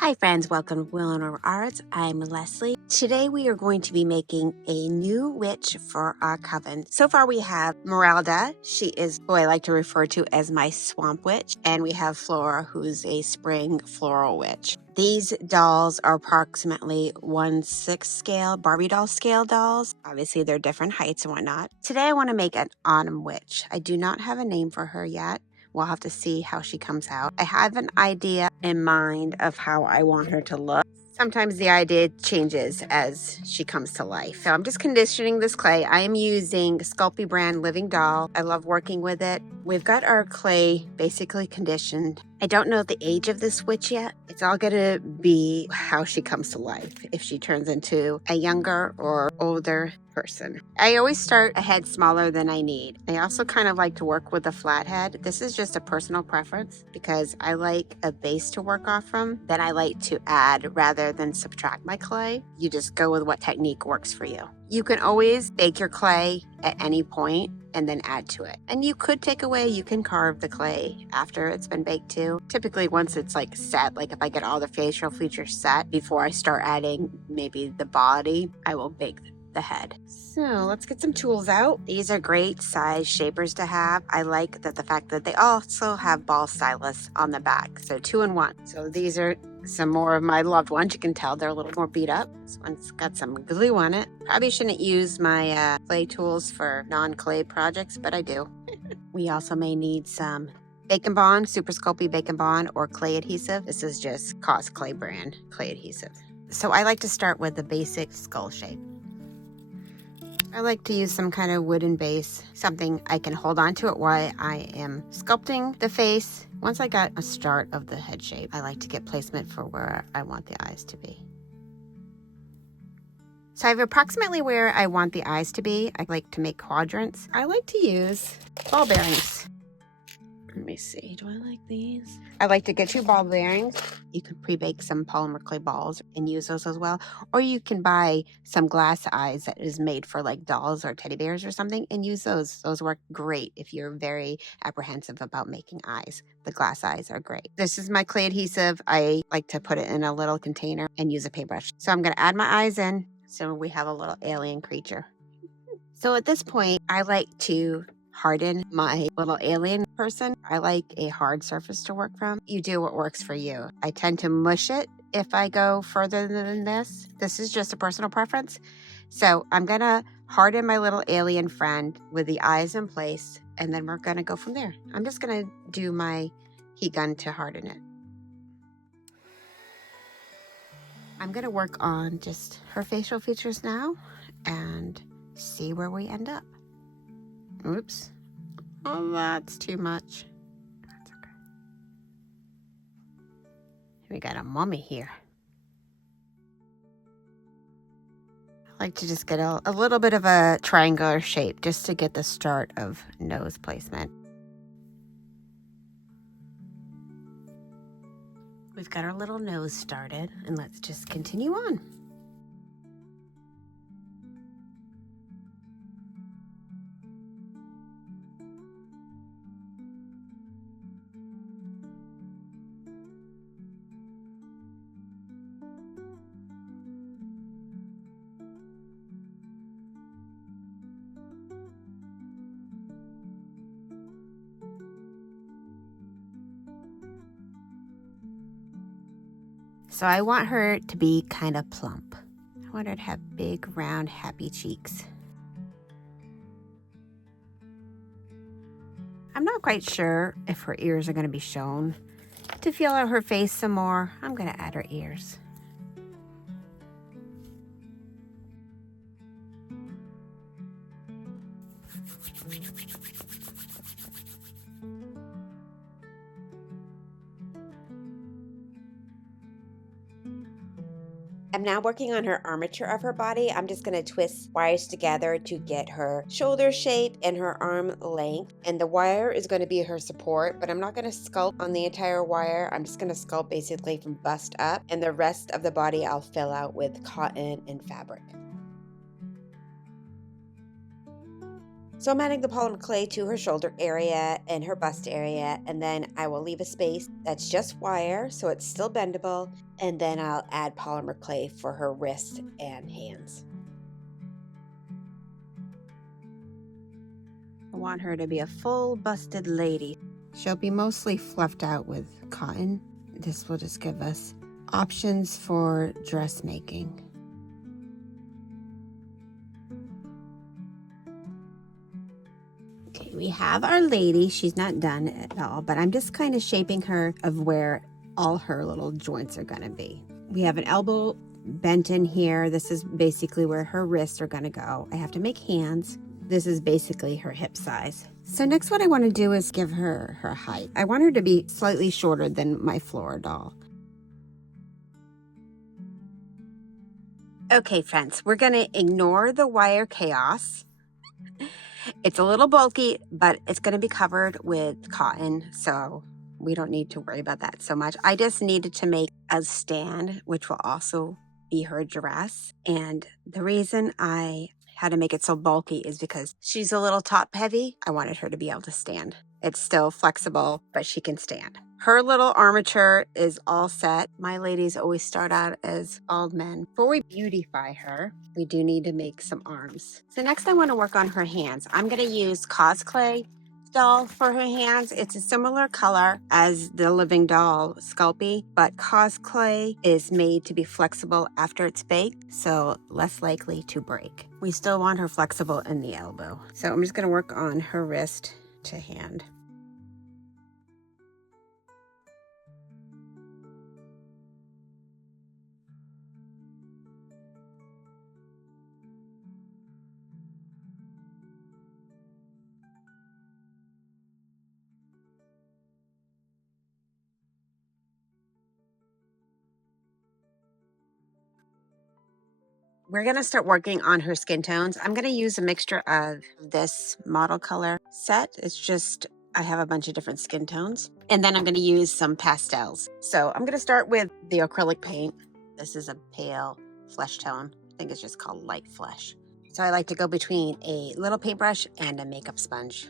Hi friends, welcome to Willinrow Arts. I'm Leslie. Today we are going to be making a new witch for our coven. So far we have Meralda. She is who I like to refer to as my swamp witch. And we have Flora, who's a spring floral witch. These dolls are approximately 1/6 scale, Barbie doll scale dolls. Obviously they're different heights and whatnot. Today I want to make an autumn witch. I do not have a name for her yet. We'll have to see how she comes out. I have an idea in mind of how I want her to look. Sometimes the idea changes as she comes to life. So I'm just conditioning this clay. I am using Sculpey brand Living Doll. I love working with it. We've got our clay basically conditioned. I don't know the age of this witch yet. It's all gonna be how she comes to life, if she turns into a younger or older person. I always start a head smaller than I need. I also kind of like to work with a flat head. This is just a personal preference because I like a base to work off from that I like to add rather than subtract my clay. You just go with what technique works for you. You can always bake your clay at any point and then add to it. And you could take away, you can carve the clay after it's been baked too. Typically once it's like set, like if I get all the facial features set before I start adding maybe the body, I will bake the head. So let's get some tools out. These are great size shapers to have. I like that the fact that they also have ball stylus on the back. So 2 in 1. So these are some more of my loved ones. You can tell they're a little more beat up. This one's got some glue on it. Probably shouldn't use my clay tools for non-clay projects, but I do. We also may need some Bacon Bond, Super Sculpey Bacon Bond, or clay adhesive. This is just Cos Clay brand clay adhesive. So I like to start with the basic skull shape. I like to use some kind of wooden base, something I can hold on to it while I am sculpting the face. Once I got a start of the head shape, I like to get placement for where I want the eyes to be. So I have approximately where I want the eyes to be. I like to make quadrants. I like to use ball bearings. Let me see, do I like these? I like to get 2 ball bearings. You can pre-bake some polymer clay balls and use those as well. Or you can buy some glass eyes that is made for like dolls or teddy bears or something and use those. Those work great if you're very apprehensive about making eyes. The glass eyes are great. This is my clay adhesive. I like to put it in a little container and use a paintbrush. So I'm gonna add my eyes in so we have a little alien creature. So at this point, I like to harden my little alien person. I like a hard surface to work from. You do what works for you. I tend to mush it if I go further than this. This is just a personal preference. So I'm gonna harden my little alien friend with the eyes in place, and then we're gonna go from there. I'm just gonna do my heat gun to harden it. I'm gonna work on just her facial features now and see where we end up. Oops. Oh, that's too much. That's okay. We got a mummy here. I like to just get a little bit of a triangular shape just to get the start of nose placement. We've got our little nose started, and let's just continue on. So I want her to be kind of plump. I want her to have big, round, happy cheeks. I'm not quite sure if her ears are going to be shown. To feel out her face some more, I'm going to add her ears. I'm now working on her armature of her body. I'm just going to twist wires together to get her shoulder shape and her arm length. And the wire is going to be her support, but I'm not going to sculpt on the entire wire. I'm just going to sculpt basically from bust up, and the rest of the body I'll fill out with cotton and fabric. So I'm adding the polymer clay to her shoulder area and her bust area, and then I will leave a space that's just wire so it's still bendable, and then I'll add polymer clay for her wrists and hands. I want her to be a full busted lady. She'll be mostly fluffed out with cotton. This will just give us options for dressmaking. Okay, we have our lady. She's not done at all, but I'm just kind of shaping her of where all her little joints are going to be. We have an elbow bent in here. This is basically where her wrists are going to go. I have to make hands. This is basically her hip size. So next what I want to do is give her her height. I want her to be slightly shorter than my Flora doll. Okay, friends, we're going to ignore the wire chaos. It's a little bulky, but it's going to be covered with cotton, so we don't need to worry about that so much. I just needed to make a stand, which will also be her dress. And the reason I had to make it so bulky is because she's a little top heavy. I wanted her to be able to stand. It's still flexible, but she can stand. Her little armature is all set. My ladies always start out as bald men. Before we beautify her, we do need to make some arms. So next I want to work on her hands. I'm going to use Cosplay doll for her hands. It's a similar color as the living doll Sculpey, but Cosplay is made to be flexible after it's baked, so less likely to break. We still want her flexible in the elbow. So I'm just going to work on her wrist to hand. We're going to start working on her skin tones. I'm going to use a mixture of this model color set. It's just, I have a bunch of different skin tones. And then I'm going to use some pastels. So I'm going to start with the acrylic paint. This is a pale flesh tone. I think it's just called light flesh. So I like to go between a little paintbrush and a makeup sponge.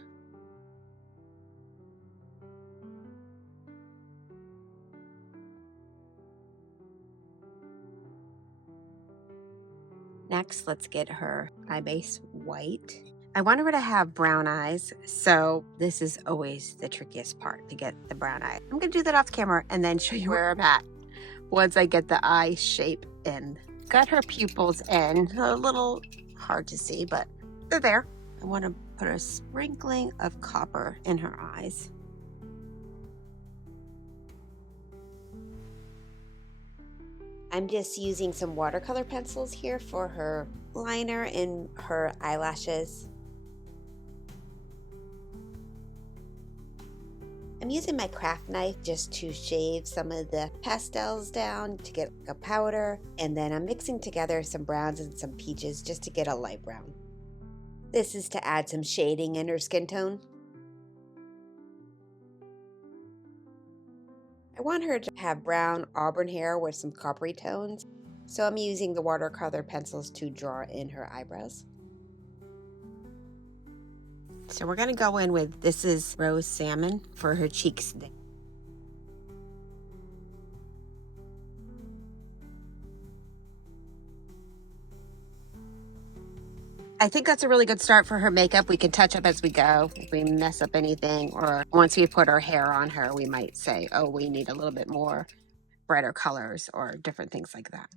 Next, let's get her eye base white. I want her to have brown eyes, so this is always the trickiest part, to get the brown eye. I'm gonna do that off camera and then show you where I'm at once I get the eye shape in. Got her pupils in, a little hard to see, but they're there. I want to put a sprinkling of copper in her eyes. I'm just using some watercolor pencils here for her liner and her eyelashes. I'm using my craft knife just to shave some of the pastels down to get a powder, and then I'm mixing together some browns and some peaches just to get a light brown. This is to add some shading in her skin tone. I want her to have brown auburn hair with some coppery tones, so I'm using the watercolor pencils to draw in her eyebrows. So we're going to go in with, this is rose salmon for her cheeks. I think that's a really good start for her makeup. We can touch up as we go if we mess up anything, or once we put our hair on her, we might say, oh, we need a little bit more brighter colors or different things like that.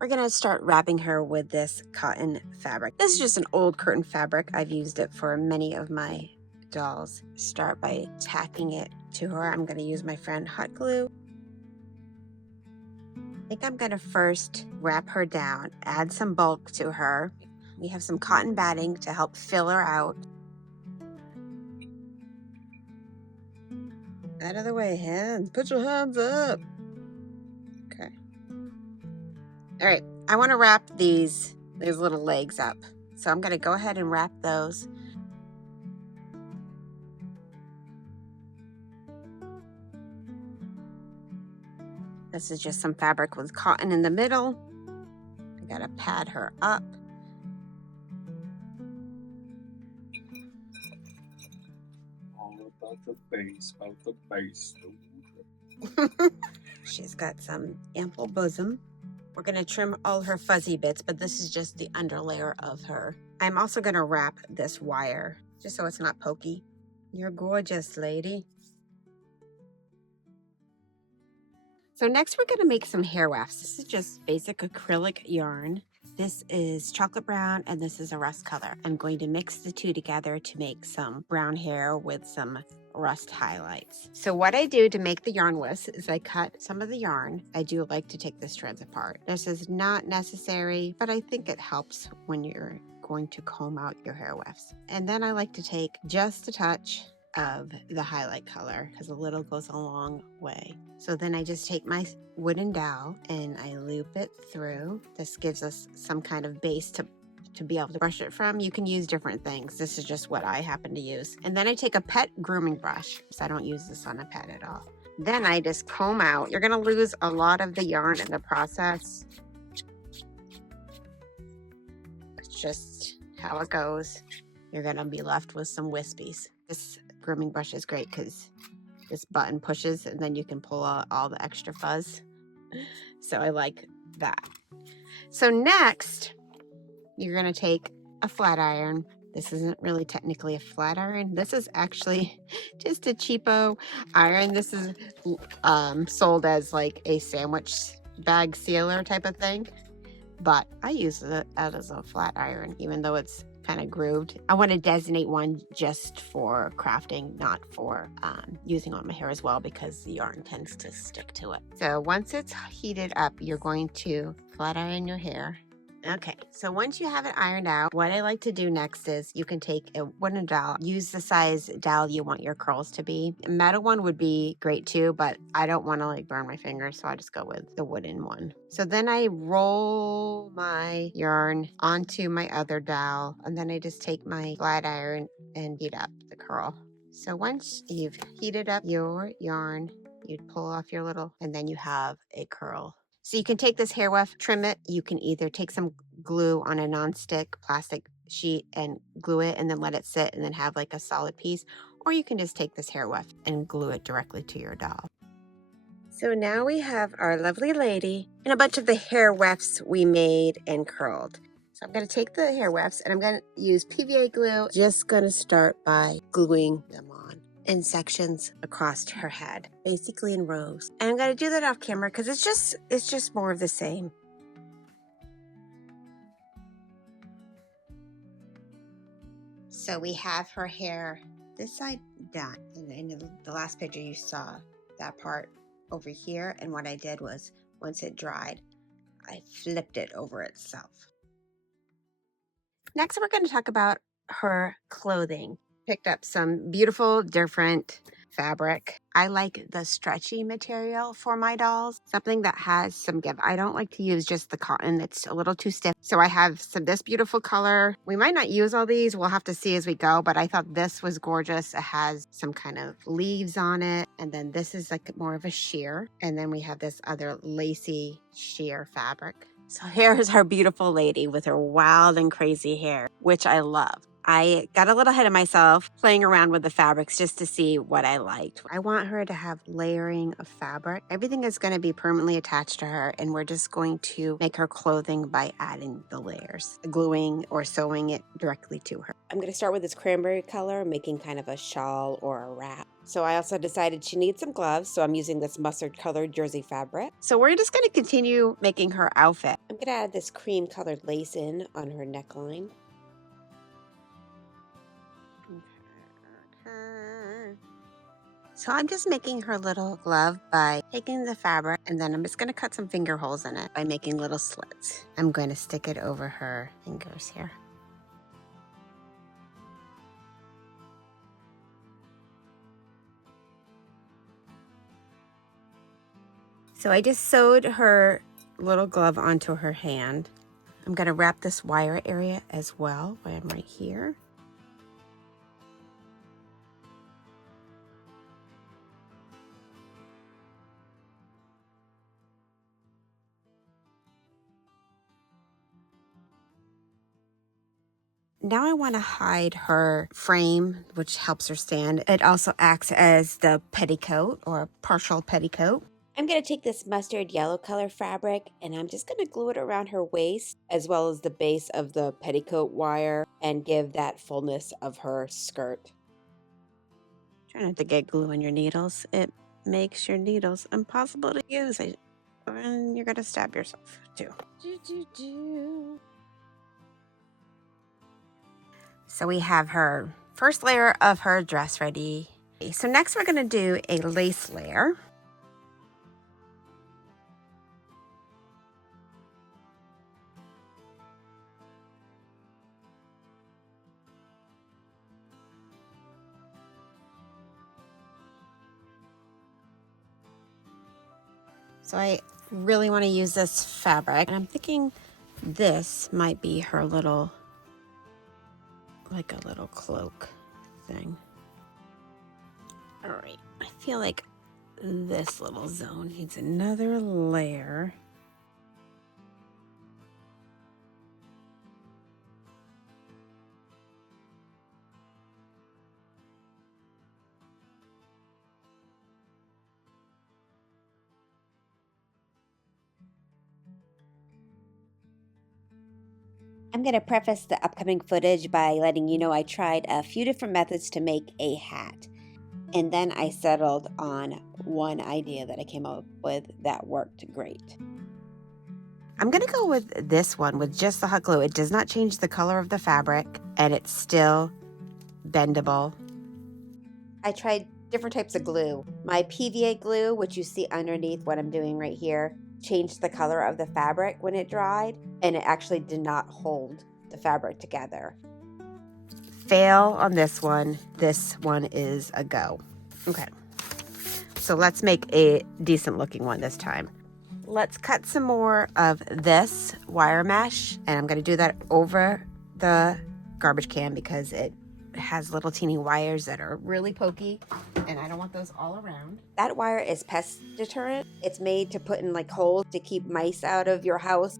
We're gonna start wrapping her with this cotton fabric. This is just an old curtain fabric. I've used it for many of my dolls. Start by tacking it to her. I'm gonna use my friend hot glue. I think I'm gonna first wrap her down, add some bulk to her. We have some cotton batting to help fill her out. Out of the way, hands. Put your hands up. Okay. All right, I want to wrap these little legs up. So I'm going to go ahead and wrap those. This is just some fabric with cotton in the middle. I got to pad her up. the base. She's got some ample bosom. We're going to trim all her fuzzy bits, but this is just the underlayer of her. I'm also going to wrap this wire just so it's not pokey. You're gorgeous, lady. So next we're going to make some hair wefts. This is just basic acrylic yarn. This is chocolate brown and this is a rust color. I'm going to mix the two together to make some brown hair with some rust highlights. So what I do to make the yarn wisps is I cut some of the yarn. I do like to take the strands apart. This is not necessary, but I think it helps when you're going to comb out your hair wefts. And then I like to take just a touch of the highlight color because a little goes a long way. So then I just take my wooden dowel and I loop it through. This gives us some kind of base to be able to brush it from. You can use different things. This is just what I happen to use. And then I take a pet grooming brush, so I don't use this on a pet at all. Then I just comb out. You're gonna lose a lot of the yarn in the process. It's just how it goes. You're gonna be left with some wispies. This grooming brush is great because this button pushes and then you can pull out all the extra fuzz. So I like that. So next, you're gonna take a flat iron. This isn't really technically a flat iron. This is actually just a cheapo iron. This is sold as like a sandwich bag sealer type of thing. But I use it as a flat iron, even though it's kind of grooved. I want to designate one just for crafting, not for using on my hair as well, because the yarn tends to stick to it. So once it's heated up, you're going to flat iron your hair. Okay, so once you have it ironed out, what I like to do next is you can take a wooden dowel, use the size dowel you want your curls to be. A metal one would be great too, but I don't want to like burn my fingers, so I just go with the wooden one. So then I roll my yarn onto my other dowel, and then I just take my flat iron and heat up the curl. So once you've heated up your yarn, you'd pull off your little, and then you have a curl. So you can take this hair weft, trim it. You can either take some glue on a non-stick plastic sheet and glue it and then let it sit and then have like a solid piece. Or you can just take this hair weft and glue it directly to your dowel. So now we have our lovely lady and a bunch of the hair wefts we made and curled. So I'm going to take the hair wefts and I'm going to use PVA glue. Just going to start by gluing them on in sections across her head, basically in rows. And I'm gonna do that off camera because it's just more of the same. So we have her hair this side done. And in the last picture you saw that part over here. And what I did was once it dried, I flipped it over itself. Next, we're going to talk about her clothing. Picked up some beautiful different fabric. I like the stretchy material for my dolls, something that has some give. I don't like to use just the cotton. It's a little too stiff. So I have this beautiful color. We might not use all these. We'll have to see as we go, but I thought this was gorgeous. It has some kind of leaves on it. And then this is like more of a sheer. And then we have this other lacy sheer fabric. So here is our beautiful lady with her wild and crazy hair, which I love. I got a little ahead of myself playing around with the fabrics just to see what I liked. I want her to have layering of fabric. Everything is going to be permanently attached to her, and we're just going to make her clothing by adding the layers, gluing or sewing it directly to her. I'm going to start with this cranberry color, making kind of a shawl or a wrap. So I also decided she needs some gloves, so I'm using this mustard colored jersey fabric. So we're just going to continue making her outfit. I'm going to add this cream colored lace in on her neckline. So I'm just making her little glove by taking the fabric, and then I'm just going to cut some finger holes in it by making little slits. I'm going to stick it over her fingers here. So I just sewed her little glove onto her hand. I'm going to wrap this wire area as well, while I'm right here. Now I want to hide her frame, which helps her stand. It also acts as the petticoat or partial petticoat. I'm going to take this mustard yellow color fabric and I'm just going to glue it around her waist as well as the base of the petticoat wire and give that fullness of her skirt. Try not to get glue on your needles. It makes your needles impossible to use. And you're going to stab yourself too. So we have her first layer of her dress ready. So next we're going to do a lace layer. So I really want to use this fabric, and I'm thinking this might be her little, like a little cloak thing. All right, I feel like this little zone needs another layer. I'm going to preface the upcoming footage by letting you know I tried a few different methods to make a hat. And then I settled on one idea that I came up with that worked great. I'm going to go with this one with just the hot glue. It does not change the color of the fabric and it's still bendable. I tried different types of glue. My PVA glue, which you see underneath what I'm doing right here, changed the color of the fabric when it dried, and it actually did not hold the fabric together. Fail on this one. This one is a go. Okay, so let's make a decent looking one this time. Let's cut some more of this wire mesh, and I'm going to do that over the garbage can because it has little teeny wires that are really pokey and I don't want those all around. That wire is pest deterrent. It's made to put in like holes to keep mice out of your house.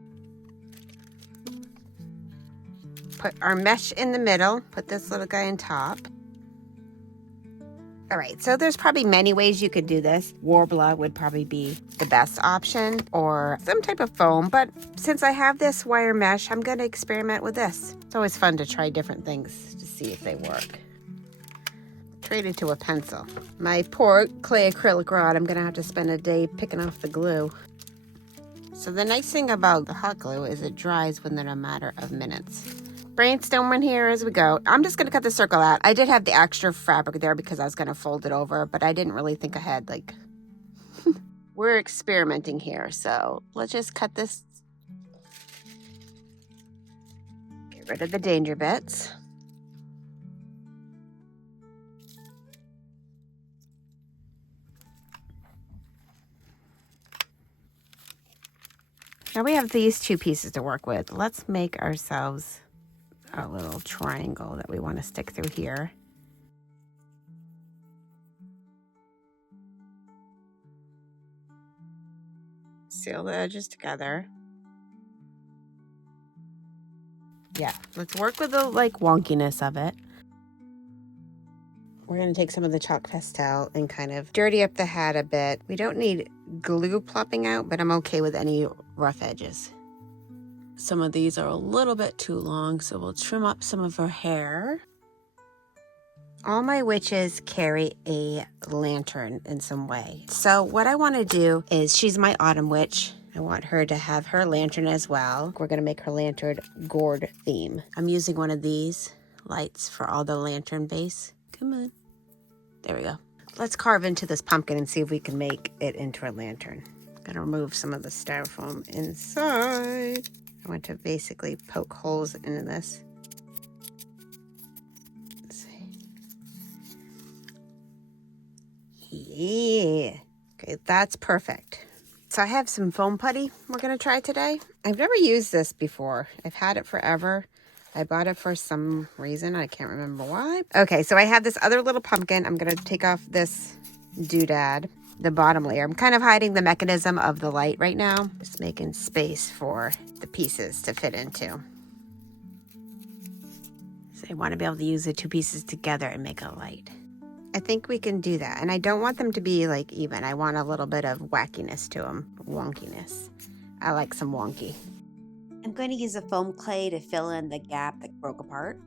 Put our mesh in the middle, put this little guy on top. All right, so there's probably many ways you could do this. Warbler would probably be the best option, or some type of foam, but since I have this wire mesh, I'm gonna experiment with this. It's always fun to try different things to see if they work. Trade it to a pencil. My poor clay acrylic rod, I'm gonna have to spend a day picking off the glue. So the nice thing about the hot glue is it dries within a matter of minutes. Brainstorming here as we go. I'm just going to cut the circle out. I did have the extra fabric there because I was going to fold it over, but I didn't really think ahead. Like, we're experimenting here, so let's just cut this. Get rid of the danger bits. Now we have these two pieces to work with. Let's make ourselves a little triangle that we want to stick through here. Seal the edges together. Yeah, let's work with the like wonkiness of it. We're going to take some of the chalk pastel and kind of dirty up the hat a bit. We don't need glue plopping out, but I'm okay with any rough edges. Some of these are a little bit too long, so we'll trim up some of her hair. All my witches carry a lantern in some way. So what I want to do is, she's my autumn witch. I want her to have her lantern as well. We're going to make her lantern gourd theme. I'm using one of these lights for all the lantern base. Come on. There we go. Let's carve into this pumpkin and see if we can make it into a lantern. I'm going to remove some of the styrofoam inside. I want to basically poke holes into this. Let's see. Yeah. Okay, that's perfect. So I have some foam putty we're going to try today. I've never used this before. I've had it forever. I bought it for some reason. I can't remember why. Okay, so I have this other little pumpkin. I'm going to take off this doodad, the bottom layer. I'm kind of hiding the mechanism of the light right now. Just making space for the pieces to fit into. So I want to be able to use the two pieces together and make a light. I think we can do that. And I don't want them to be like even. I want a little bit of wackiness to them, wonkiness. I like some wonky. I'm going to use a foam clay to fill in the gap that broke apart.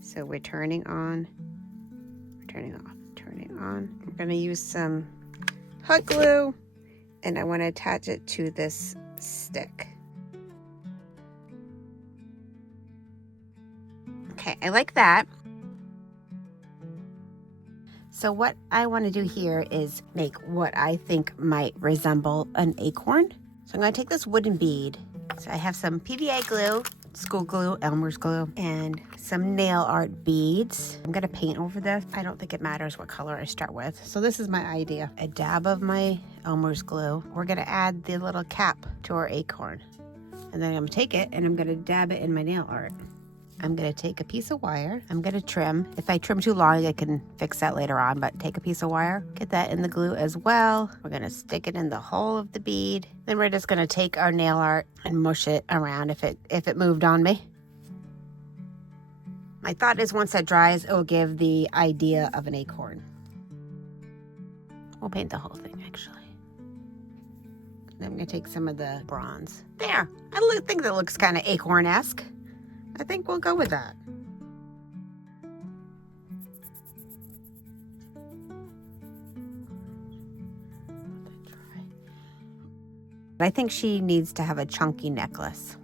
So we're turning on, we're turning off, turning on. I'm going to use some hot glue and I want to attach it to this stick. Okay, I like that. So what I want to do here is make what I think might resemble an acorn. So I'm going to take this wooden bead. So I have some PVA glue, school glue, Elmer's glue, and some nail art beads. I'm going to paint over this. I don't think it matters what color I start with. So this is my idea. A dab of my Elmer's glue. We're going to add the little cap to our acorn. And then I'm going to take it and I'm going to dab it in my nail art. I'm going to take a piece of wire. I'm going to trim. If I trim too long, I can fix that later on, but take a piece of wire, get that in the glue as well. We're going to stick it in the hole of the bead. Then we're just going to take our nail art and mush it around if it moved on me. My thought is once that dries, it will give the idea of an acorn. We'll paint the whole thing, actually. Then I'm going to take some of the bronze. There. I think that looks kind of acorn-esque. I think we'll go with that. I think she needs to have a chunky necklace.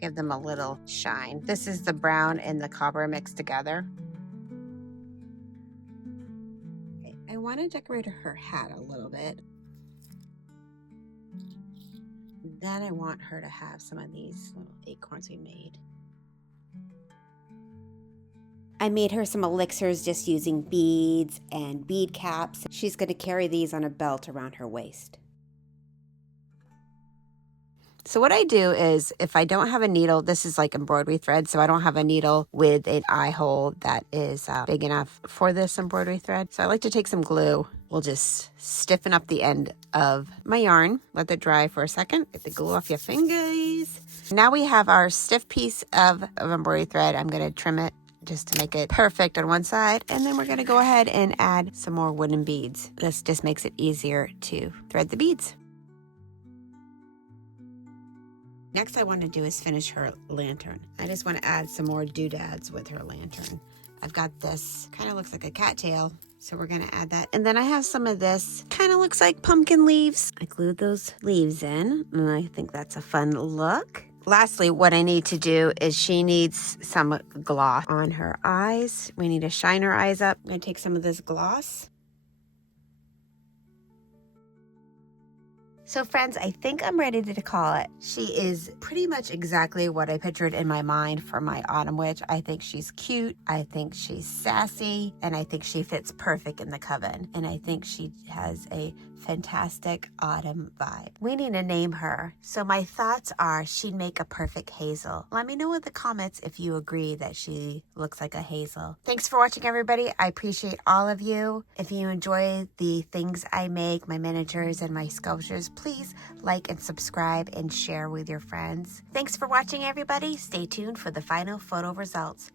Give them a little shine. This is the brown and the copper mixed together. Okay, I want to decorate her hat a little bit. Then I want her to have some of these little acorns we made. I made her some elixirs just using beads and bead caps. She's going to carry these on a belt around her waist. So what I do is if I don't have a needle, this is like embroidery thread, so I don't have a needle with an eye hole that is big enough for this embroidery thread. So I like to take some glue. We'll just stiffen up the end of my yarn, let it dry for a second, get the glue off your fingers. Now we have our stiff piece of embroidery thread. I'm going to trim it just to make it perfect on one side, and then we're going to go ahead and add some more wooden beads. This just makes it easier to thread the beads. Next I want to do is finish her lantern. I just want to add some more doodads with her lantern. I've got this, kind of looks like a cattail, so we're going to add that. And then I have some of this, kind of looks like pumpkin leaves. I glued those leaves in, and I think that's a fun look. Lastly, what I need to do is she needs some gloss on her eyes. We need to shine her eyes up. I'm going to take some of this gloss. So friends, I think I'm ready to call it. She is pretty much exactly what I pictured in my mind for my autumn witch. I think she's cute, I think she's sassy, and I think she fits perfect in the coven. And I think she has a fantastic autumn vibe. We need to name her. So my thoughts are she'd make a perfect hazel. Let me know in the comments if you agree that she looks like a hazel. Thanks for watching, everybody. I appreciate all of you. If you enjoy the things I make, my miniatures and my sculptures, please like and subscribe and share with your friends. Thanks for watching, everybody. Stay tuned for the final photo results.